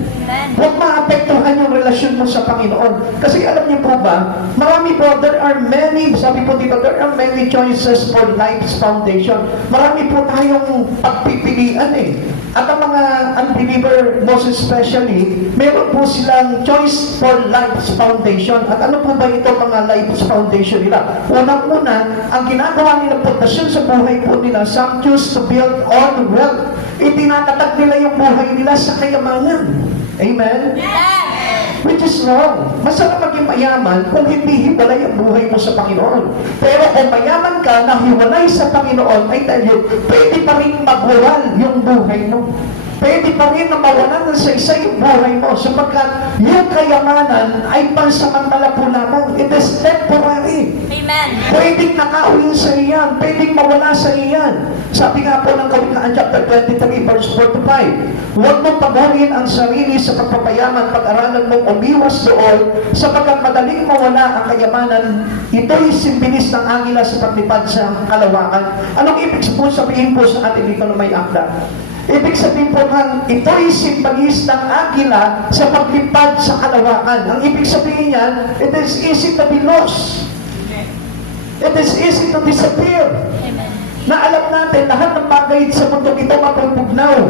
Huwag maapektuhan yung relasyon mo sa Panginoon. Kasi alam niyo po ba, marami po, there are many, sabi po dito, there are many choices for life's foundation. Marami po tayong pagpipilian eh. At ang mga unbeliever, most especially, meron po silang choice for life's foundation. At ano po ba ito mga life's foundation nila? Unang-una, ang ginagawa nila pundasyon sa buhay po nila, some choose to build on wealth. Itinatatag nila yung buhay nila sa kayamanan. Amen? Which is wrong. Masarap maging mayaman kung hindi hiwalay ang buhay mo sa Panginoon. Pero kung mayaman ka na hiwalay sa Panginoon, ay dahil pwede pa rin magwawal yung buhay mo. Pwede pa rin na mawalan ng sa yung buhay mo sapagkat yung kayamanan ay pansamantala po lamang. It is temporary. Amen. Pwedeng nakauwi sa iyan, pwedeng mawala sa iyan. Sabi nga po ng Kawikaan chapter 23 verse 4 to 5, huwag mong pagurin ang sarili sa pagpapayaman, pag-aralan mong umiwas doon, sapagkat madaling mawala ang kayamanan. Ito'y simbilis ng agila sa paglipad sa kalawakan. Anong ibig sabihin po sa atin dito na may akda? Ibig sabihin po ng ito'y simbalis ng agila sa paglipad sa kalawakan. Ang ibig sabihin niyan, it is easy to be lost. It is easy to disappear. Amen. Na alam natin, lahat ng bagay sa mundo ito mapupugnaw.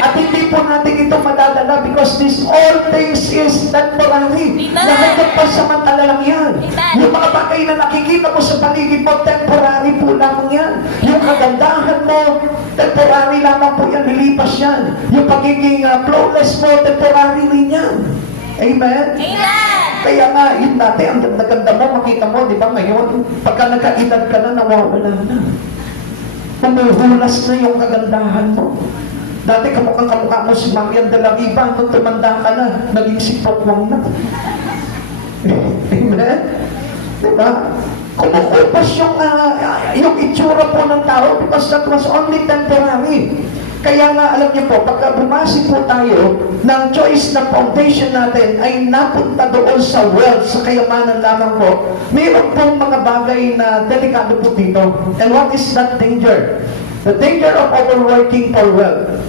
At hindi po natin ito madadala because this all things is temporary. Amen. Lahat ng pansamantala lang yan. Amen. Yung mga bagay na nakikita mo sa paligid mo, temporary po lamang yan. Yung kagandahan mo, temporary lamang po yan, nilipas yan. Yung pagiging flawless mo, temporary rin yan. Amen? Amen. Kaya nga, yun dati, ang ganda-ganda mo, makita mo, di ba ngayon, pagka nagkaedad ka na, nawawala na. Pumuhulas na yung kagandahan mo. Dati kamukha mo si Marian de la Riva, nung tumanda ka na, naging si Pokwang na. Amen? Di ba? Kumukupas yung itsura po ng tao because that was only temporary. Kaya nga, alam niyo po, pagka bumasi po tayo ng choice na foundation natin ay napunta doon sa wealth, sa kayamanan lamang po, mayroon pong mga bagay na delikado po dito. And what is that danger? The danger of overworking for wealth.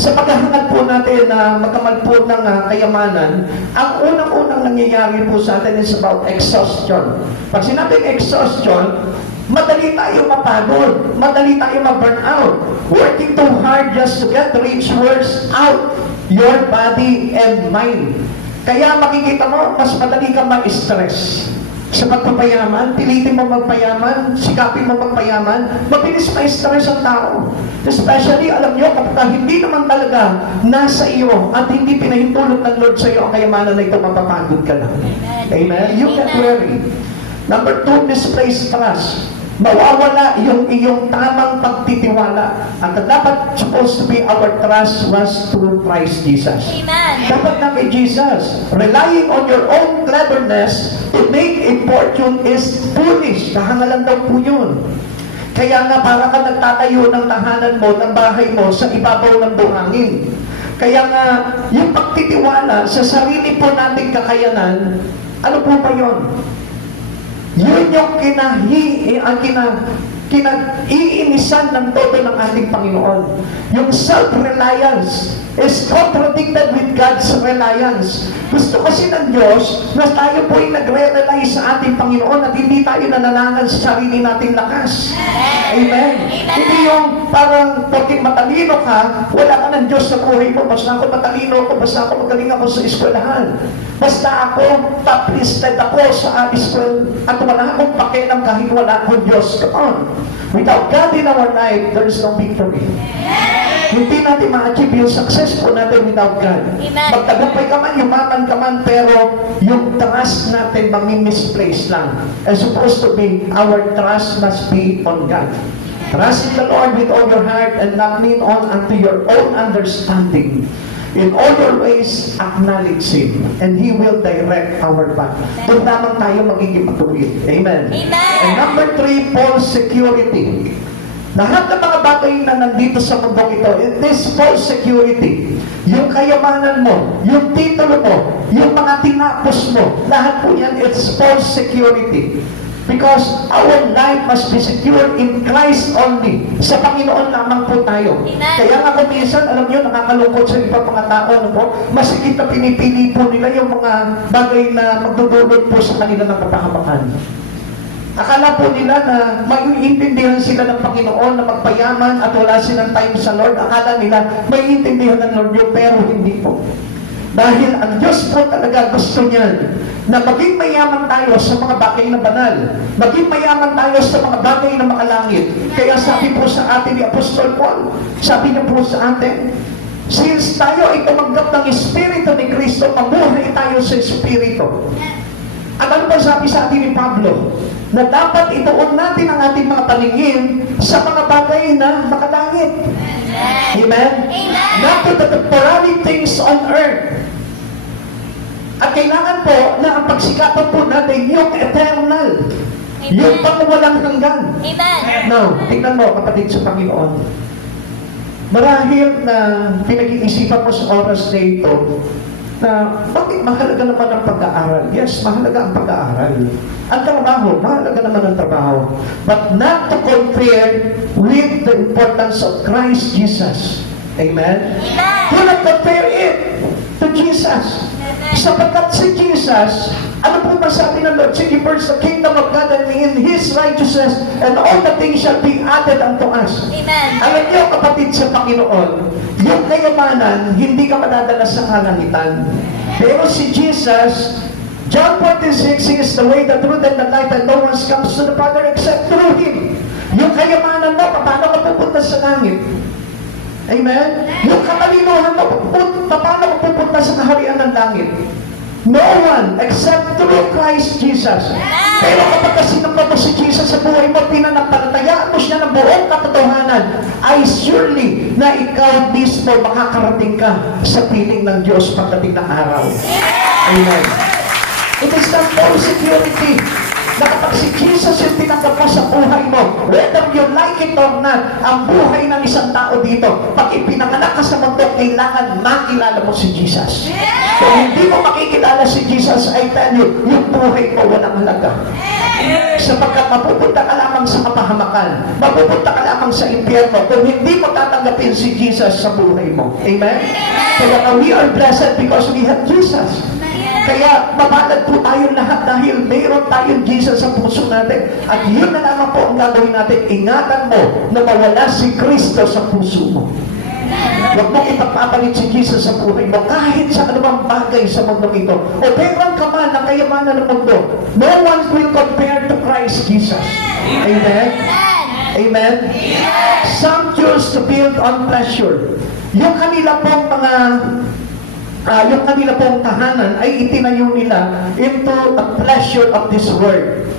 Sa paghahangad po natin na magkamal po ng kayamanan, ang unang-unang nangyayari po sa atin is about exhaustion. Pag sinabing exhaustion, madali tayo mapagod, madali tayo ma-burn out. Working too hard just to get rich wears out your body and mind. Kaya makikita mo, mas madali ka ma-stress. Sa pagpapayaman, pilitin mo magpayaman, sikapin mo magpayaman, mabilis ma-stress ang tao. Especially, alam nyo, kapag hindi naman talaga nasa iyo at hindi pinahintulot ng Lord sa iyo ang kayamanan na ito, mapapagod ka lang. Amen? You get worry. Number 2, misplaced trust. Mawawala yung iyong tamang pagtitiwala. At dapat supposed to be our trust was through Christ Jesus. Amen. Dapat na kay Jesus. Relying on your own cleverness to make a fortune is foolish. Kahangalan daw po yun. Kaya nga para ka nagtatayo ng tahanan mo, ng bahay mo, sa ibabaw ng buhangin. Kaya nga, yung pagtitiwala sa sarili po nating kakayanan, ano po ba yun? Yun yung iinisan ng todo ng ating Panginoon. Yung self-reliance is contradicted with God's reliance. Gusto kasi ng Diyos na tayo po ay nagre-rely sa ating Panginoon at hindi tayo nananangan sa sarili nating lakas. Amen. Hindi yung parang pagking matalino ka, wala ka ng Diyos sa buhay mo. Basta ako matalino ako, basta ako magaling ako sa eskwelahan. Basta ako top listed ako sa school at wala akong pakialam kahit wala akong Diyos. Come on. Without God in our life, there is no victory. Hindi natin ma-achieve yung success po natin without God. Magtagumpay ka man, yumaman ka man, pero yung trust natin mami-misplace lang. As supposed to be, our trust must be on God. Trust in the Lord with all your heart and not lean on unto your own understanding. In all your ways, acknowledge Him, and He will direct our path. Doon lamang tayo magiging patuloy. Amen. Amen. And number 3, false security. Lahat ng mga bagay na nandito sa mundong ito, it is false security. Yung kayamanan mo, yung titulo mo, yung mga tinapos mo, lahat po yan, it's false security. Because our life must be secure in Christ only. Sa Panginoon lamang po tayo. Amen. Kaya nga kung minsan, alam nyo, nakakalungkot sa iba mga tao, ano po, masigit na pinipili po nila yung mga bagay na magdudulot po sa kanila ng kapahamakan. Akala po nila na maiintindihan sila ng Panginoon na magpayaman at wala silang time sa Lord. Akala nila maiintindihan ng Lord yun, pero hindi po. Dahil ang Diyos po talaga gusto niyan na maging mayaman tayo sa mga bagay na banal. Maging mayaman tayo sa mga bagay na makalangit. Kaya sabi po sa atin ni Apostol Paul, sabi niya po sa atin, since tayo ay tumanggap ng Espiritu ni Kristo, mamuhay tayo sa Espiritu. At ano ba sabi sa atin ni Pablo? Na dapat ituon natin ang ating mga paningin sa mga bagay na makalangit. Amen. Amen? Amen. Not to the temporary things on earth. At kailangan po na ang pagsikapan po natin yung eternal. Yung pang walang hanggan. Amen. Now, tingnan mo kapatid sa Panginoon. Marahil na pinag-iisipan mo sa oras na ito na bakit mahalaga naman ang pag-aaral? Yes, mahalaga ang pag-aaral. Ang trabaho, mahalaga naman ang trabaho. But not to compare with the importance of Christ Jesus. Amen? Amen. Do not compare it to Jesus. Sapagkat si Jesus, ano po ba sabi ng Lord? Seek ye first the kingdom of God and in His righteousness, and all the things shall be added unto us. Amen. Alam niyo, kapatid sa Panginoon, yung kayamanan, hindi ka madadala sa kalangitan. Pero si Jesus, John 46, He is the way, the truth, and the life, and no one comes to the Father except through Him. Yung kayamanan mo, paano ka pupunta sa langit? Amen? Yung katalinuhan mo, paano ka pupunta sa kaharian ng langit? No one except through Christ Jesus. Pero kapag sinampa mo si Jesus sa buhay mo, pinanampalatayaan mo siya ng buong katotohanan, ay surely na ikaw mismo makakarating ka sa piling ng Diyos pagdating ng araw. Amen. It is not for security na kapag si Jesus yung tinanggap mo sa buhay mo, whether you like it or not, ang buhay ng isang tao dito, pag ipinanganak ka sa mundo, kailangan makilala mo si Jesus. Kung hindi mo makikilala si Jesus, I tell you, yung buhay mo walang halaga. Sapagkat mapupunta ka lamang sa kapahamakan, mapupunta ka lamang sa impyerno, kung hindi mo tatanggapin si Jesus sa buhay mo. Amen? Kaya we are blessed because we have Jesus. Kaya mapalad po tayong lahat dahil mayroon tayong Jesus sa puso natin. At yun na lamang po ang gagawin natin. Ingatan mo na mawala si Kristo sa puso mo. Huwag mong ipapapalit si Jesus sa buhay mo kahit sa anumang bagay sa mundo ito. O meron ka man ng kayamanan ng mundo, no one will compare to Christ Jesus. Amen? Amen? Some choose to build on pleasure. Yung kanila pong mga yung kanila pong tahanan ay itinayo nila into the pleasure of this world.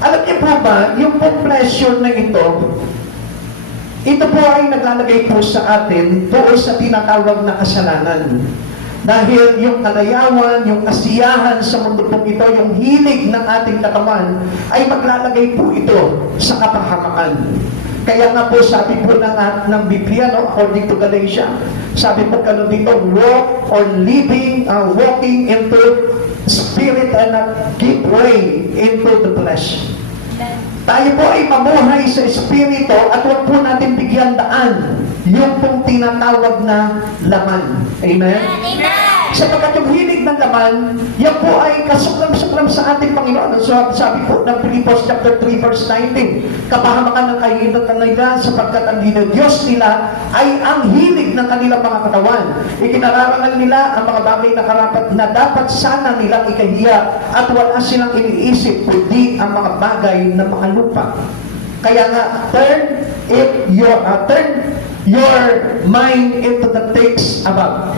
Alam niyo po ba, yung pong pleasure na ito po ay naglalagay po sa atin doon sa tinatawag na kasalanan. Dahil yung kalayawan, yung kasiyahan sa mundo po ito, yung hilig ng ating katawan, ay maglalagay po ito sa kapahamakan. Kaya nga po sabi po ng Biblia, no, according to Galatia, sabi po kano dito, walk or walking into spirit and not give way into the flesh. Tayo po ay mamuhay sa espiritu at huwag po natin bigyan daan yung pong tinatawag na laman. Amen? Amen. Sapagkat yung hilig ng laman, yan po ay kasuklam-suklam sa ating Panginoon. So, sabi po ng Philippians chapter 3 verse 19, kapahamakan ng kainatan nila sapagkat ang Diyos nila ay ang hilig ng kanilang mga katawan. Ikinararangal nila ang mga bagay na karapat na dapat sana nilang ikahiya at wala silang iniisip kundi ang mga bagay na mga lupa. Kaya nga, turn your mind into the things above.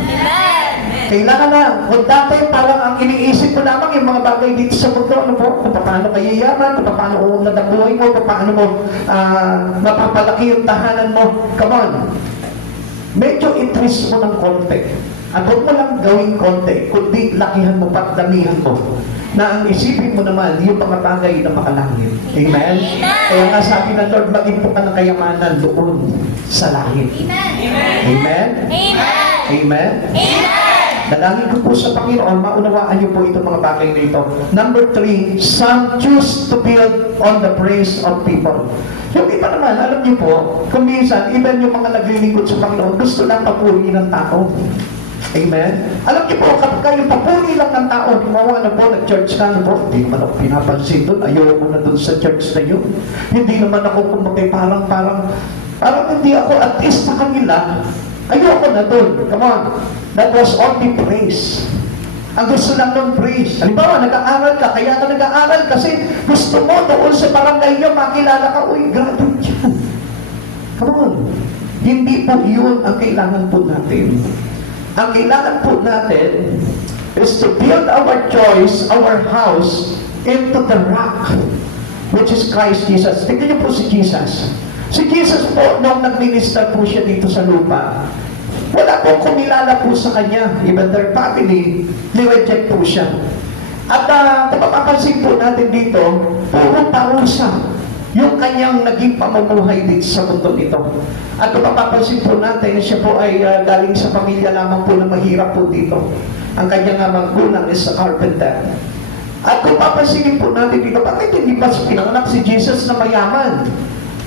Kailangan na, kung dati parang ang iniisip mo lamang yung mga bagay dito sa mundo, ano po, kung paano kayo yaman, kung paano uunlad ang buhay mo, kung paano mo mapapalaki yung tahanan mo. Come on. Medyo interest mo ng konti. At huwag mo lang gawing konti, kundi lakihan mo, patdamihan mo. Na ang isipin mo naman, yung mga bagay na makalangit. Amen? Kaya nga sabi ng Lord, mag-impo ka ng kayamanan doon sa langit. Amen? Amen. Amen? Dalangin ko po sa Panginoon, maunawaan niyo po itong mga bagay na ito. Number 3, some choose to build on the praise of people. Yung iba naman, alam niyo po, kung minsan, even yung mga naglilingkod sa Panginoon, gusto lang papuri ng tao. Amen? Alam niyo po, kapag kayo papuri lang ng tao, gumawa na po, nag-church ka na po, hindi naman ako pinapansin doon, ayoko na doon sa church na yun. Hindi naman ako kumagay, parang hindi ako at least sa kanila, ayoko na doon. Come on. That was only praise. Ang gusto lang ng praise. Halimbawa, nag-aaral ka, kaya ka nag-aaral kasi gusto mo doon sa barangay niyo, makilala ka, uy, graduate yan. Come on. Hindi po yun ang kailangan po natin. Ang kailangan po natin is to build our choice, our house, into the rock, which is Christ Jesus. Tignan niyo po si Jesus. Si Jesus po, nung nag-minister po siya dito sa lupa, wala pong kumilala po sa kanya. Even their family, nireject po siya. At kung mapapansin po natin dito, puro parusa yung kanyang naging pamumuhay dito sa mundo nito. At kung mapapansin po natin, siya po ay galing sa pamilya lamang po na mahirap po dito. Ang kanyang magulang is a carpenter. At kung papansinin po natin dito, bakit hindi ba pinanganak si Jesus na mayaman?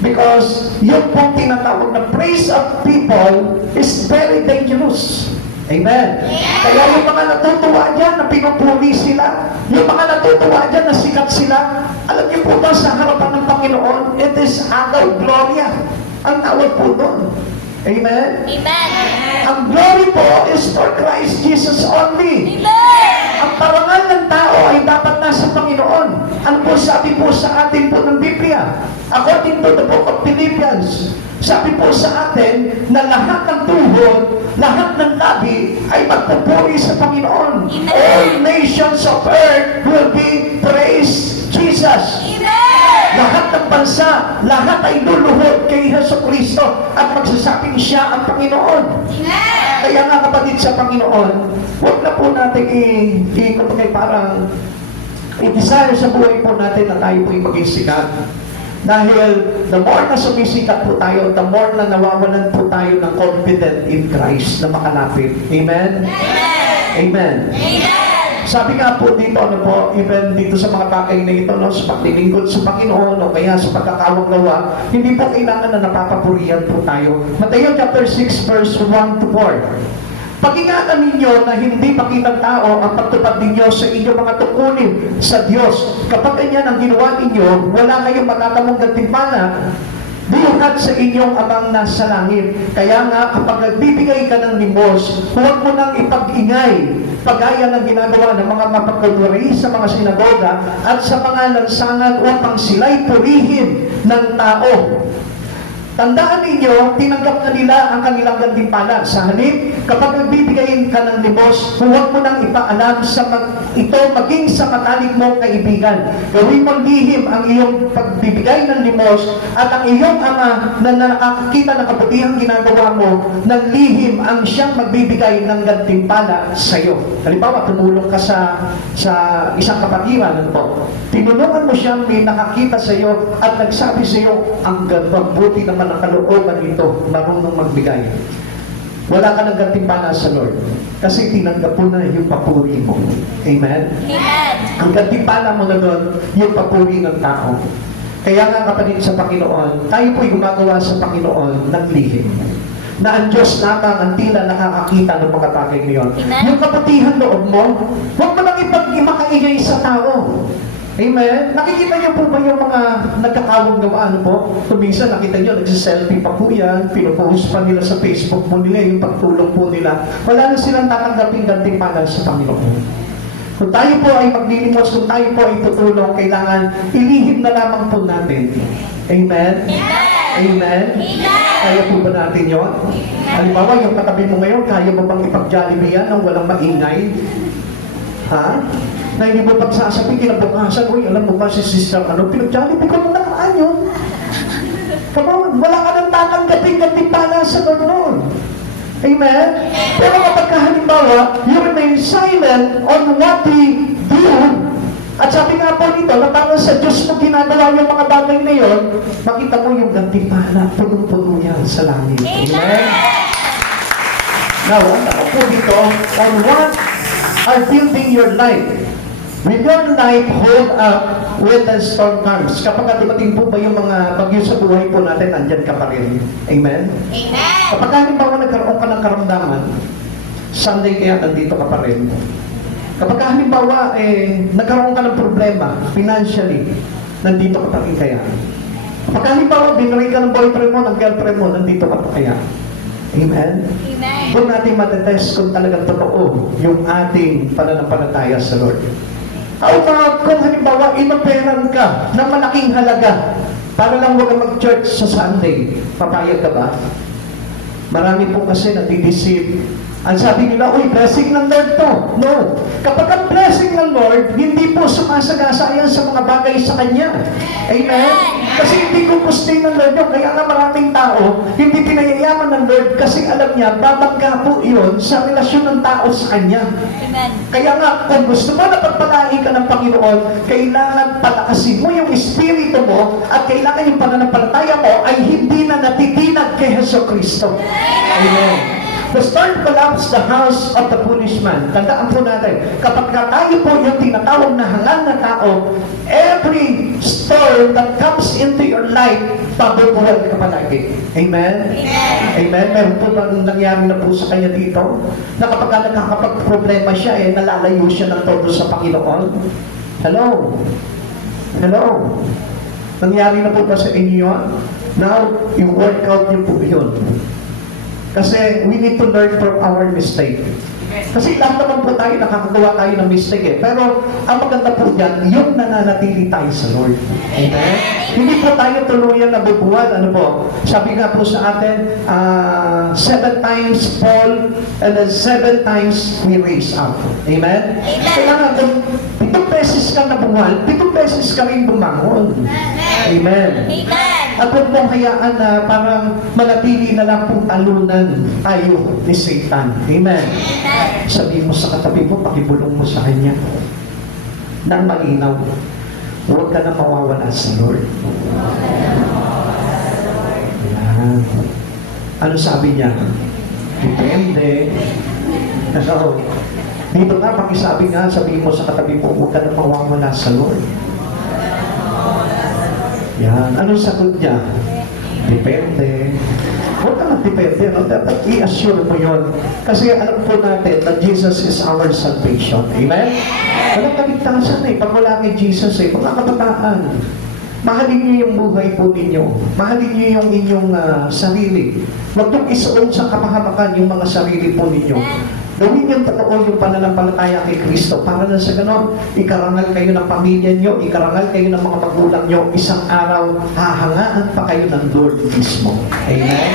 Because yung pong tinatawag na praise of people is very dangerous. Amen. Kaya yung mga natutuwa dyan na pinupuri sila, yung mga natutuwa dyan na sikat sila, alam niyo po ba sa harapan ng Panginoon, it is agaw gloria. Ang tawag po doon. Amen? Amen. Ang glory po is for Christ Jesus only. Amen. Ang parangal ng tao ay dapat nasa Panginoon. Ano po sabi po sa atin po ng Biblia? According to the book of Philippians, sabi po sa atin na lahat ng tuhod, lahat ng labi ay magpupuri sa Panginoon. Amen. All nations of earth will be praise Jesus. Amen. Lahat ng bansa, lahat ay luluhod kay Jesucristo at magsasabing siya ang Panginoon. Amen. Kaya nga kapatid sa Panginoon, huwag na po natin parang i-desire sa buhay po natin na tayo po maging sikat. Dahil the more na sumisikat po tayo, the more na nawawalan po tayo ng confident in Christ na makalapit. Amen? Amen. Sabi nga po dito, ano po, even dito sa mga bagay na ito, no, sa paglilingkod sa Panginoon, o kaya sa pagkakawang-gawa, hindi po kailangan na napapapurihan po tayo. Mateo chapter 6, verse 1 to 4. Pag-ingatan ninyo na hindi makitang tao ang pagtupad ninyo sa inyong mga tungkulin sa Diyos. Kapag ganyan ang ginawa ninyo, wala kayong matatamong gantimpala diukat sa inyong amang nasa langit. Kaya nga, kapag nagbibigay ka ng limos, huwag mo nang ipag-ingay, pagaya ng ginagawa ng mga mapagkunwari sa mga sinagoga at sa mga lansangan upang sila'y purihin ng tao. Tandaan ninyo, tinanggap na nila ang kanilang gantimpala. Sa halip, kapag nagbibigay ka ng limos, huwag mo nang ipaalam ito maging sa matalik mong kaibigan. Gawin mong lihim ang iyong pagbibigay ng limos at ang iyong ama na nakakakita ng kabutihang ginagawa mo ng lihim ang siyang magbibigay ng gantimpala sa iyo. Halimbawa, tumulong ka sa isang kapatiran, po. Tinulungan mo siyang may nakakita sa iyo at nagsabi sa iyo, ang mabuti naman ang kalooban nito, marunong magbigay. Wala ka ng gantimpala sa Lord. Kasi tinanggap mo na yung papuri mo. Amen? Amen. Ang gantimpala mo na doon, yung papuri ng tao. Kaya nga kapatid sa Panginoon, tayo po'y gumagawa sa Panginoon ng lihim. Na ang Diyos lamang ang tila nakakakita ng mga bagay ngayon. Amen. Yung kabutihan loob mo, huwag mo lang ipag-imakaingay sa tao. Amen? Nakikita niyo po ba yung mga nagkakawang-gawaan po? Kuminsan nakita niyo, nagsiselfie pa po yan, pinupost pa nila sa Facebook mo nila, yung pagtulong po nila. Wala na silang tatanggaping gantimpala sa Panginoon. Kung tayo po ay maglilimos, kung tayo po ay tutulong, kailangan ilihim na lamang po natin. Amen? Amen? Kaya po ba natin yun? Halimbawa, yung katabi mo ngayon, kaya mo bang ipag-jollibee yan nang walang maingay? Ha? Na hindi mo pagsasabi, kinabukasan, uy, alam mo ba si sister, pinag-jollibee ko nung nakaraan yun. Come on, wala ka nang tatanggaping gantimpala sa Lord noon. Amen? Pero kapag halimbawa, you remain silent on what He do, at sabi nga po nito, na parang sa Diyos mo ginagawa yung mga bagay na yun, makita mo yung gantimpala, punong-puno yan sa langit. Amen? Now, ano po dito, on what are building your life? Will your life hold up when the storm comes? Kapag dumating po ba yung mga bagyo sa buhay po natin, andyan ka pa rin. Amen? Amen. Kapag halimbawa nagkaroon ka ng karamdaman, Sunday kaya nandito ka pa rin. Kapag halimbawa nagkaroon ka ng problema financially, nandito ka pa rin kaya. Kapag halimbawa binray ka ng boyfriend mo, ng girlfriend mo, nandito ka pa kaya. Amen? Amen. Doon natin matetest kung talagang totoo yung ating pananampalataya sa Lord. Kung halimbawa inoperan ka ng malaking halaga para lang huwag kang mag-church sa Sunday, papayag ka ba? Marami po kasi nadideceive Ang sabi nila, uy, blessing ng Lord to. No. Kapag ang blessing ng Lord, hindi po sumasagasa yan sa mga bagay sa Kanya. Amen? Kasi hindi gugustuhin ng Lord yun. Kaya nga maraming tao, hindi pinayayaman ng Lord kasi alam niya, babangga po yun sa relasyon ng tao sa Kanya. Amen. Kaya nga, kung gusto mo na pagpalain ka ng Panginoon, kailangan palakasin mo yung espiritu mo at kailangan yung pananampalataya mo ay hindi na natitinag kay Hesus Kristo. Amen. The storm collapsed the house of the foolish man. Tandaan po natin, kapag tayo po yung tinatawag na hangal na tao, every storm that comes into your life, pabubuhay ka palagi. Amen? Amen? Meron po bang nangyari na po sa kanya dito? Na kapag nakakapag-problema siya, nalalayo siya ng todo sa Panginoon? Hello? Hello? Nangyari na po ba sa inyo yun? Now, i-work out niyo po yun. Kasi we need to learn from our mistake. Kasi lahat naman po tayo, nakakagawa tayo ng mistake eh. Pero ang maganda po dyan, yung nananatili tayo sa Lord. Amen? Hindi po tayo tuluyan nabubuhan. Ano po? Sabi nga po sa atin, 7 times fall and then 7 times we raise up. Amen? Kailangan kung 7 beses ka nabuhan, 7 beses ka rin bumangon. Amen? Amen. At huwag mong hayaan na parang manatili na lang pong talunan tayo ni Satan. Amen? Sabihin mo sa katabi mo, pakibulong mo sa kanya nang malinaw. Huwag ka na mawawala sa Lord. Yan. Ano sabi niya? Depende. So, dito nga, pakisabi nga, sabihin mo sa katabi mo, huwag ka na mawawala sa Lord. Yan. Anong sagot niya? Depende. Huwag ka magdepende. No? Dapat i-assure mo yun. Kasi alam po natin that Jesus is our salvation. Amen? Walang kaligtasan eh. Pag wala kay Jesus eh. Mga kabataan, mahalin niyo yung buhay po ninyo. Mahalin niyo yung inyong sarili. Huwag niyong isuon sa kapahamakan yung mga sarili po ninyo. Gawin yung totoo yung pananampalataya kay Kristo. Para na sa ganon, ikarangal kayo ng pamilya nyo, ikarangal kayo ng mga magulang nyo, isang araw, hahangaan pa kayo ng Lord mismo. Amen?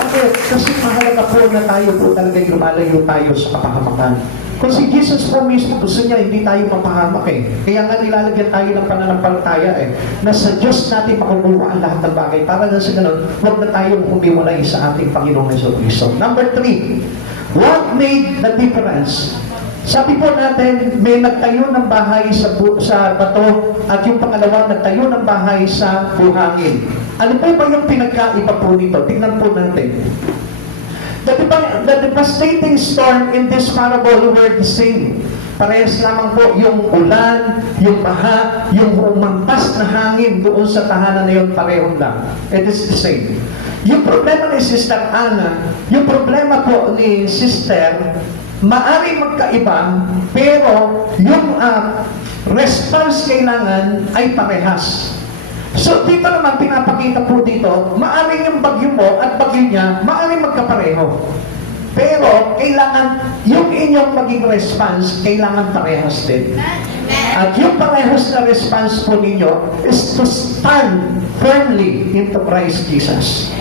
Bakit? Kasi mahalaga po na tayo po talaga lumalayo tayo sa kapahamakan. Kung si Jesus po mismo gusto niya, hindi tayo mapahamak eh. Kaya nga nilalagyan tayo ng pananampalataya eh. Na sa Diyos natin makukuha ang lahat ng bagay. Para na sa ganun, huwag na tayong humiwalay sa ating Panginoong Jesucristo. Number 3, what made the difference? Sabi po natin, may nagtayo ng bahay sa bato at yung pangalawa, nagtayo ng bahay sa buhangin. Ano po ba yung pinagkaiba po nito? Tingnan po natin. The devastating storm in this parable were the same. Parehas lamang po yung ulan, yung baha, yung umampas na hangin doon sa tahanan na yun, pareho lang. It is the same. Yung problema ni Sister Ana, yung problema po ni Sister, maaaring magkaiba, pero yung response kailangan ay parehas. So, dito naman, pinapakita po dito, maaaring yung bagyo mo at bagyo niya, maaaring magkapareho. Pero, kailangan, yung inyong maging response, kailangan parehas din. At yung parehas na response po ninyo is to stand firmly into Christ Jesus.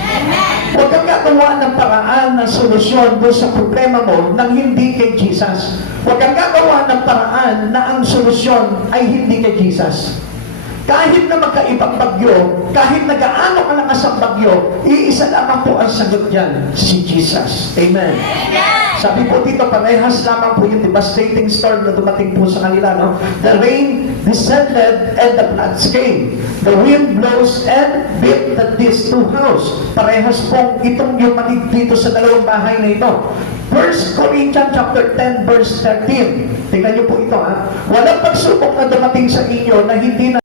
Huwag kang gagawa ng paraan ng solusyon doon sa problema mo nang hindi kay Jesus. Huwag kang gagawa ng paraan na ang solusyon ay hindi kay Jesus. Kahit na magkaibang bagyo, kahit na gaano kalakas ang bagyo, iisa lamang po ang sagot dyan, si Jesus. Amen. Sabi po dito, parehas lamang po yung devastating storm na dumating po sa kanila. No? The rain descended and the floods came. The wind blows and beat these two houses. Parehas pong itong yung manig dito sa dalawang bahay na ito. 1 Corinthians chapter 10 verse 13. Tingnan niyo po ito ha. Walang pagsubok na dumating sa inyo na hindi na